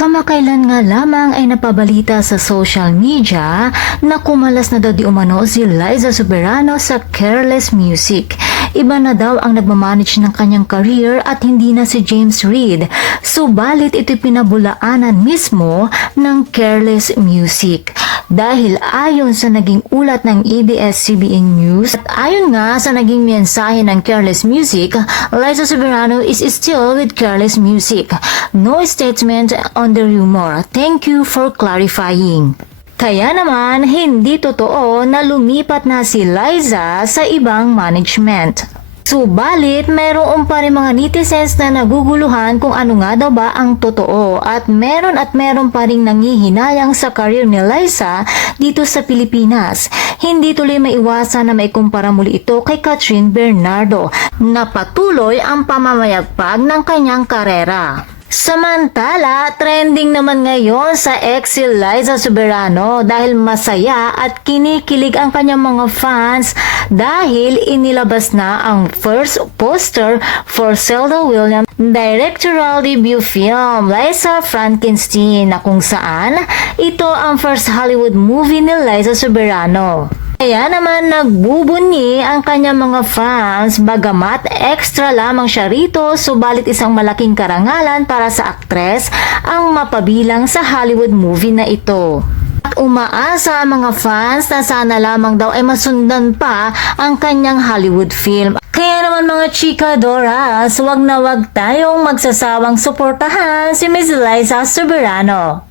Kamakailan nga lamang ay napabalita sa social media na kumalas na daw di umano si Liza Soberano sa Careless Music. Iba na daw ang nagmamanage ng kanyang career at hindi na si James Reid. Subalit ito'y pinabulaanan mismo ng Careless Music. Dahil ayon sa naging ulat ng ABS-CBN News at ayon nga sa naging mensahe ng Careless Music, Liza Soberano is still with Careless Music. No statement on the rumor. Thank you for clarifying. Kaya naman, hindi totoo na lumipat na si Liza sa ibang management. Subalit, mayroon pa rin mga netizens na naguguluhan kung ano nga daw ba ang totoo at meron pa rin nangihinayang sa career ni Liza dito sa Pilipinas. Hindi tuloy maiwasan na maikumpara muli ito kay Catherine Bernardo na patuloy ang pamamayagpag ng kanyang karera. Samantala, trending naman ngayon sa ex si Liza Soberano dahil masaya at kinikilig ang kanyang mga fans dahil inilabas na ang first poster for Zelda Williams directorial debut film Liza Frankenstein na kung saan ito ang first Hollywood movie ni Liza Soberano. Kaya naman nagbubunyi ang kanyang mga fans bagamat extra lamang siya rito subalit isang malaking karangalan para sa aktres ang mapabilang sa Hollywood movie na ito. At umaasa ang mga fans na sana lamang daw ay masundan pa ang kanyang Hollywood film. Kaya naman mga chikadoras, wag na wag tayong magsasawang suportahan si Ms. Liza Soberano.